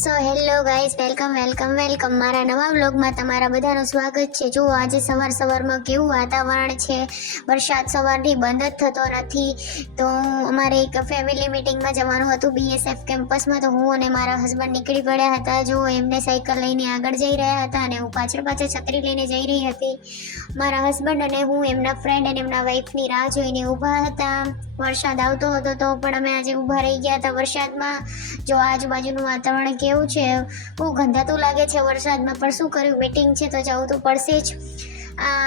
So hello guys welcome welcome welcome મારા નવા વ્લોગમાં તમારા બધાનું સ્વાગત છે. જુઓ, આજે સવાર સવારમાં કેવું વાતાવરણ છે. વરસાદ સવારથી બંધ જ થતો નથી. તો અમારે એક ફેમિલી મિટિંગમાં જવાનું હતું બીએસએફ કેમ્પસમાં તો હું અને મારા હસબન્ડ નીકળી પડ્યા હતા. જો, એમને સાયકલ લઈને આગળ જઈ રહ્યા હતા અને હું પાછળ પાછળ છત્રી લઈને જઈ રહી હતી. મારા હસબન્ડ અને હું, એમના ફ્રેન્ડ અને એમના વાઈફની રાહ જોઈને ઊભા હતા. વરસાદ આવતો હતો તો પણ અમે આજે ઊભા રહી ગયા હતા વરસાદમાં. જો, આજુબાજુનું વાતાવરણ કેવું છે, બહુ ગંધાતું લાગે છે વરસાદમાં, પણ શું કર્યું? મીટિંગ છે તો જવું તો પડશે જ.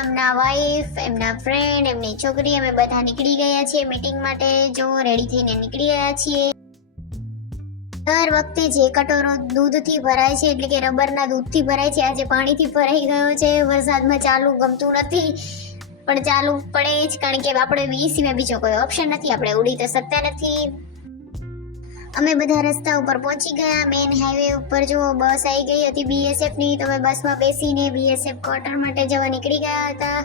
એમના વાઈફ એમના ફ્રેન્ડ એમની છોકરી, અમે બધા નીકળી ગયા છીએ મીટિંગ માટે. જો રેડી થઈને નીકળી ગયા છીએ. દર વખતે જે કટોરો દૂધથી ભરાય છે, એટલે કે રબરના દૂધથી ભરાય છે, આજે પાણીથી ભરાઈ ગયો છે, વરસાદમાં ચાલુ ગમતું નથી. પણ ચાલુ પડે જ, કારણ કે આપણે વી સિવાય બીજો કોઈ ઓપ્શન નથી, આપણે ઉડી તો શકતા નથી. અમે બધા રસ્તા ઉપર પહોંચી ગયા. મેન હાઈવે ઉપર જુઓ, બસ આવી ગઈ હતી બીએસએફની તો અમે બસમાં બેસીને બીએસએફ ક્વાર્ટર માટે જવા નીકળી ગયા હતા.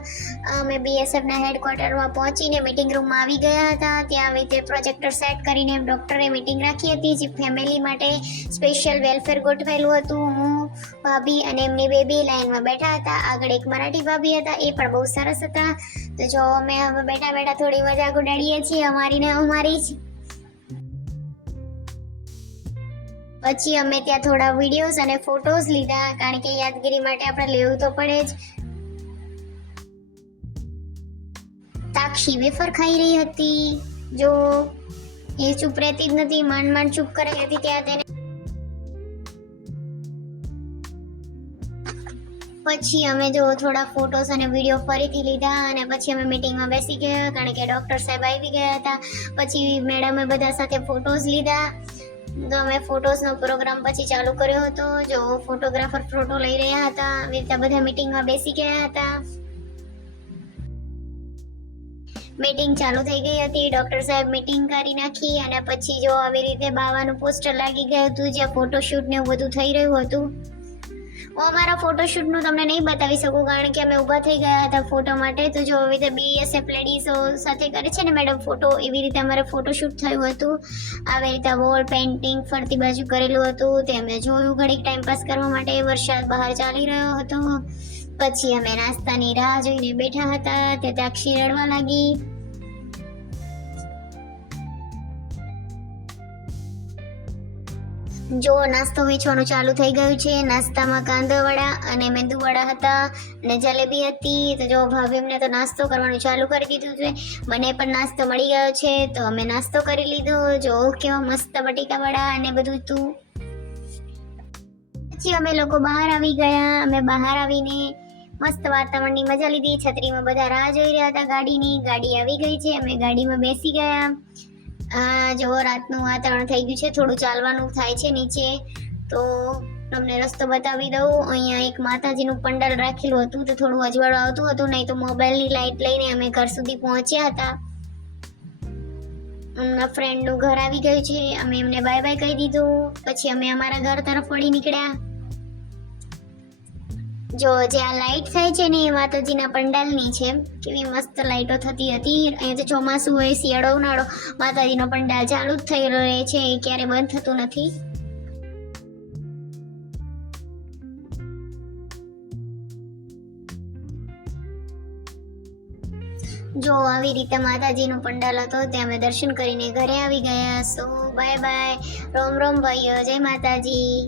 અમે બીએસએફના હેડક્વાર્ટરમાં પહોંચીને મીટિંગ રૂમમાં આવી ગયા હતા. ત્યાં આવી રીતે પ્રોજેક્ટર સેટ કરીને ડૉક્ટરે મીટિંગ રાખી હતી, જે ફેમિલી માટે સ્પેશિયલ વેલફેર ગોઠવેલું હતું. હું, ભાભી અને એમની બેબી લાઈનમાં બેઠા હતા. આગળ એક મરાઠી ભાભી હતા. એ પણ બહુ સરસ હતા. તો જો અમે હવે બેઠા બેઠા થોડી મજા ઉડાડીએ છીએ. અમારી ને અમારી જ. પછી અમે ત્યાં થોડા વિડીયોઝ અને ફોટોઝ લીધા, કારણ કે યાદગીરી માટે આપણે લેવું તો પડે જ. તાક્ષી વેફર ખાઈ રહી હતી. જો, એ ચૂપ રહેતી જ નથી, માંડ માંડ ચૂપ કરાઈ હતી ત્યાં તેને. પછી અમે જો થોડા ફોટોસ અને વીડિયો ફરીથી લીધા અને પછી અમે મીટિંગમાં બેસી ગયા, કારણ કે ડૉક્ટર સાહેબ આવી ગયા હતા. પછી મેડમે બધા સાથે ફોટોઝ લીધા. તો અમે ફોટોસનો પ્રોગ્રામ પછી ચાલુ કર્યો હતો. જો ફોટોગ્રાફર ફોટો લઈ રહ્યા હતા આવી રીતે બધા મીટિંગમાં બેસી ગયા હતા. મીટિંગ ચાલુ થઈ ગઈ હતી. ડૉક્ટર સાહેબ મીટિંગ કરી નાખી અને પછી જો આવી રીતે બાવાનું પોસ્ટર લાગી ગયું હતું, જ્યાં ફોટોશૂટ ને બધું થઈ રહ્યું હતું હું અમારા ફોટોશૂટનું તમને નહીં બતાવી શકું, કારણ કે અમે ઊભા થઈ ગયા હતા ફોટો માટે. તો જો આવી રીતે બીએસએફ લેડીઝો સાથે કરે છે ને મેડમ ફોટો, એવી રીતે અમારે ફોટોશૂટ થયું હતું. આવી રીતે વોલ પેઇન્ટિંગ ફરતી બાજુ કરેલું હતું. તે અમે જોયું ઘડીક ટાઈમ પાસ કરવા માટે. વરસાદ બહાર ચાલી રહ્યો હતો. પછી અમે નાસ્તાની રાહ જોઈને બેઠા હતા. તે તાક્ષી રડવા લાગી. જો નાસ્તો વેચવાનું ચાલુ થઈ ગયું છે, નાસ્તામાં કાંદાવડા અને મેંદુવડા હતા અને જલેબી હતી, તો જો ભાભી એમને તો નાસ્તો કરવાનું ચાલુ કરી દીધું છે. મને પણ નાસ્તો મળી ગયો છે, તો અમે નાસ્તો કરી લીધો. જો કેવા મસ્ત બટેકા વડા અને બધું હતું પછી અમે લોકો બહાર આવી ગયા, અમે બહાર આવીને મસ્ત વાતાવરણની મજા લીધી. છત્રીમાં બધા રાહ જોઈ રહ્યા હતા ગાડીની. ગાડી આવી ગઈ છે, અમે ગાડીમાં બેસી ગયા. આ જો રાતનું વાતાવરણ થઈ ગયું છે. થોડું ચાલવાનું થાય છે નીચે. તો તમને રસ્તો બતાવી દઉં. અહીંયા એક માતાજીનું પંડાલ રાખેલું હતું. તો થોડું અજવાળું આવતું હતું. નહીં તો મોબાઈલની લાઇટ લઈને અમે ઘર સુધી પહોંચ્યા હતા. અમના ફ્રેન્ડનું ઘર આવી ગયું છે. અમે એમને બાય બાય કહી દીધું. પછી અમે અમારા ઘર તરફ વળી નીકળ્યા. જો જે આ લાઈટ થાય છે ને એ માતાજીના પંડાલની છે, કેવી મસ્ત લાઈટો થતી હતી. અહીંયા તો ચોમાસું હોય, શિયાળો ઉનાળો, માતાજીનો પંડાલ ચાલુ જ થઈ રહે છે, એ ક્યારે બંધ થતું નથી. જો આવી રીતે માતાજીનો પંડાલ હતો, ત્યાં અમે દર્શન કરીને ઘરે આવી ગયા. સો બાય બાય રોમ રોમ ભાઈઓ, જય માતાજી.